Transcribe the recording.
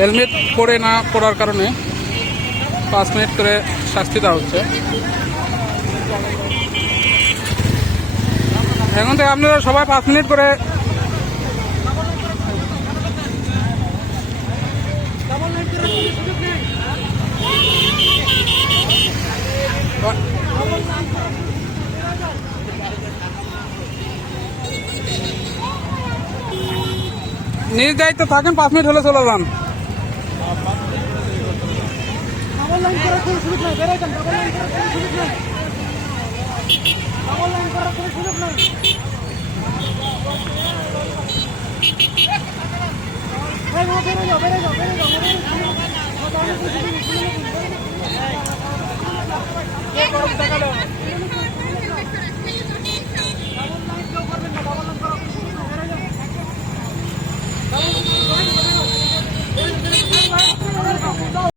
Helmet পরে না পরার কারণে পাঁচ মিনিট করে শাস্তি দেওয়া হচ্ছে। এখন থেকে আপনারা সবাই পাঁচ মিনিট করে নিজ দায়িত্ব থাকেন, পাঁচ মিনিট হলে চলে যান। লাইন করার কোনো সুযোগ নাই বেড়ে যান ডাবল লাইন করার কোনো সুযোগ নাই। ডাবল লাইন করার কোনো সুযোগ নাই। বেড়ে যাও বেড়ে যাও বেড়ে যাও বেড়ে যাও।